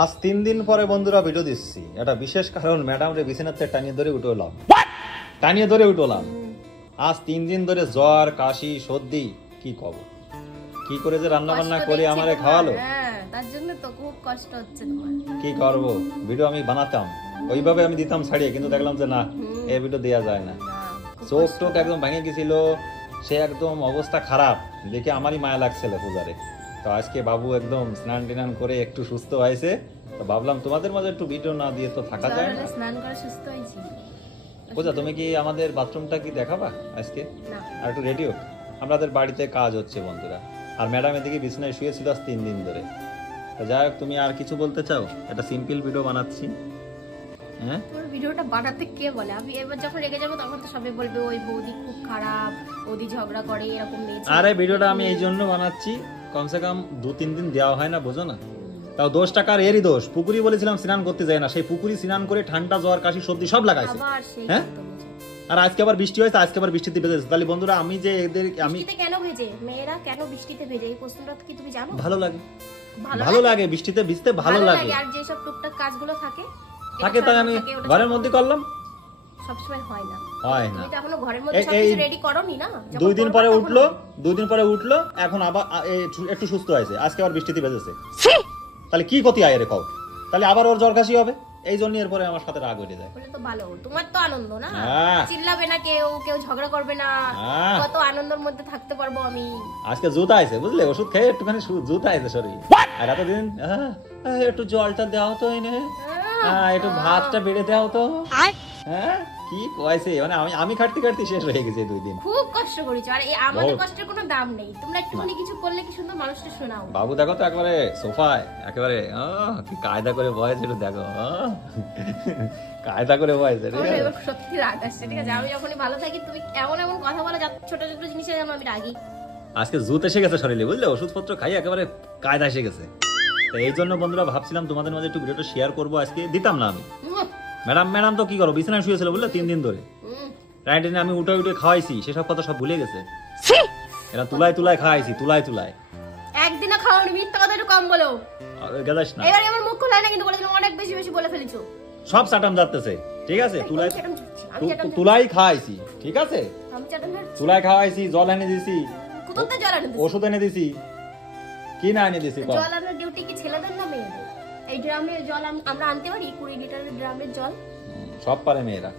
আজ 3 দিন পরে বন্ধুরা ভিডিও দিচ্ছি। এটা বিশেষ কারণ ম্যাডাম রে বিছানাতে টানিয়ে ধরে উঠলাম, আজ 3 দিন ধরে জ্বর, কাশি, সর্দি, কি কব, কি করে যে রান্না বান্না করে আমারে খাওয়ালো। তার জন্য তো খুব কষ্ট হচ্ছে তোমার। কি করব, ভিডিও আমি বানাতাম, ওইভাবে আমি দিতাম ছাড়িয়ে, কিন্তু দেখলাম যে না, এই ভিডিও দেয়া যায় না। চোখ টোক একদম ভেঙে গেছিল, সে একদম অবস্থা খারাপ দেখে আমারই মায়া লাগছিল পূজারে। তো আজকে বাবু একদম স্নান টিনান করে একটু সুস্থ হয়েছে, তো ভাবলাম তোমাদের মাঝে একটু ভিডিও না দিয়ে তো থাকা যায় না। স্নান করে সুস্থ হয়েছি। পূজা, তুমি কি আমাদের বাথরুমটা কি দেখাবা আজকে? না, আর একটু রেডি হোক, আমাদের বাড়িতে কাজ হচ্ছে বন্ধুরা। আর ম্যাডাম এদিকে বিছানায় শুয়েছিল আজ 3 দিন ধরে। তো যাই হোক, তুমি আর কিছু বলতে চাও? এটা সিম্পল ভিডিও বানাচ্ছি। হ্যাঁ, তোর ভিডিওটা বানাতে কে বলে? আমি এবার যখন রেগে যাবো তখন তো সবাই বলবে ওই বৌদি খুব খারাপ, বৌদি ঝগড়া করে, এরকম নেই। আরে ভিডিওটা আমি এই জন্য বানাচ্ছি, কমসে কম 2-3 দিন দেওয়া হয় না, বোঝো না? তাও 10 টাকার এরই দোষ। পুকুরি বলেছিলাম স্নান করতে যায় না, সেই পুকুরি স্নান করে ঠান্ডা, জ্বর, কাশি, সর্দি সব লাগাইছে। হ্যাঁ, আর আজকে আবার বৃষ্টি হয়েছে, আজকে আবার বৃষ্টিতে ভেজেছে। তাহলে বন্ধুরা, আমি যে এদের বৃষ্টিতে কেন ভেজে? মেয়েরা কেন বৃষ্টিতে ভেজে, এই প্রশ্নটা কি তুমি জানো? ভালো লাগে, ভালো লাগে বৃষ্টিতে ভিজতে, ভালো লাগে। আর যে সব টুকটাক কাজগুলো থাকে তাই আমি ঘরের মধ্যে করলাম। সবসময় হয় না, হয় না। তুমি তো এখনো ঘরের মধ্যে সবকিছু রেডি করোনি না। 2 দিন পরে উঠলো, এখন আবার একটু সুস্থ হয়েছে, আজকে আবার বৃষ্টিতে ভেজেছে। তাহলে কি ক্ষতি আয় রে কও? তাহলে আবার ওর জ্বর কাশি হবে, এই জন্য এরপরে আমার সাথে রাগ হয়ে যায়। বলে তো ভালো, তোমার তো আনন্দ না, চিল্লাবে না কেউ ঝগড়া করবে না, কত আনন্দের মধ্যে থাকতে পারবো আমি। আজকে জুতা আছে, বুঝলে, ওষুধ খেয়ে একটুখানি জুতা আছে শরীর। আর এতদিন একটু জলটা দেওয়া তো এনে, একটু ভাতটা বেড়ে দেওয়া তো। হ্যাঁ, কি কয়েছে, মানে আমি খাটতে খাটতে শেষ হয়ে গেছে 2 দিন। খুব কষ্ট করেছো, আর এই আমাদের কষ্টের কোনো দাম নেই। তোমরা একটুখানি কিছু করলে কি সুন্দর মানুষটা শোনাও। বাবু দেখো তো একেবারে সোফায়, একেবারে কি কায়দা করে বয়েছে, একটু দেখো, কায়দা করে বয়েছে। এবার সত্যি রাগ আসছে, ঠিক আছে? আমি যখনই ভালো থাকি তুমি এমন এমন কথা বলো, ছোট ছোট জিনিসে যেন আমি রাগি। আজকে জুত এসে গেছে শরীরে, বুঝলে, ওষুধপত্র খাই একেবারে কায়দা এসে গেছে। তো এই জন্য বন্ধুরা ভাবছিলাম তোমাদের মাঝে একটু ভিডিওটা শেয়ার করবো। আজকে দিতাম না আমি। ম্যাডাম তো কি করো, বিছানায় শুয়েছিল বুঝলে 3 দিন ধরে। রাইটে আমি উঠে খাওয়াইছি, সেসব কথা সব ভুলে গেছে। এরা তুলায় খাওয়াইছি, তুলায়। একদিনও খাওয়ানি, মিথ্যা কথা একটু কম বলো। গেদাস না, এবারে আমার মুখ খোলা না, কিন্তু বলেছিলাম অনেক বেশি বলে ফেলেছো। সব চাটাম যাচ্ছে, ঠিক আছে? তুলাই খাওয়াইছি, ঠিক আছে? তুলাই খাওয়াইছি, জল এনে দিছি, ওষুধ এনে দিছি, কি না এনে দিছি? জল আনার ডিউটি কি ছেলেদের না মেয়েদের? এই ড্রামের জল আমরা আনতে পারি, 20 লিটারের ড্রামের জল সব পারে মেয়েরা।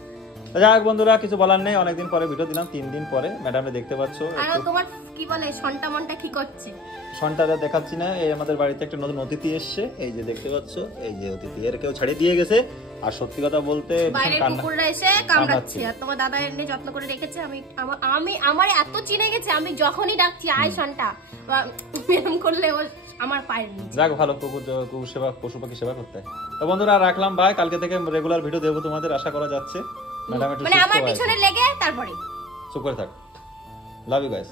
যাই হোক বন্ধুরা, কিছু বলার নেই, অনেকদিন পরে ভিডিও দিলাম, 3 দিন পরে। ম্যাডামে দেখতে পাচ্ছ, আর তোমার কি বলে সন্টা মনটা কি করছে? সন্টাটা দেখাচ্ছি না, এই আমাদের বাড়িতে একটা নতুন অতিথি এসেছে, এই যে দেখতে পাচ্ছ, এই যে অতিথি, এর কেউ ছাড়িয়ে দিয়ে গেছে। আর সত্যি কথা বলতে বাইরের কুকুররা এসে কামড়াচ্ছে, আর তোমার দাদা এনে যত্ন করে রেখেছে। আমার এত চিনে গেছে, আমি যখনই ডাকছি আয় সন্টা, এরকম করলে ও আমার পায়ের নিচে। যাক, ভালো, কুকুর সেবা, পশু পাখি সেবা করতে। তো বন্ধুরা রাখলাম, ভাই, কালকে থেকে রেগুলার ভিডিও দেবো তোমাদের, আশা করা যাচ্ছে। ম্যাডাম একটু মানে আমার পিছনে লেগে তারপরে চুপ করে থাক। Love you guys.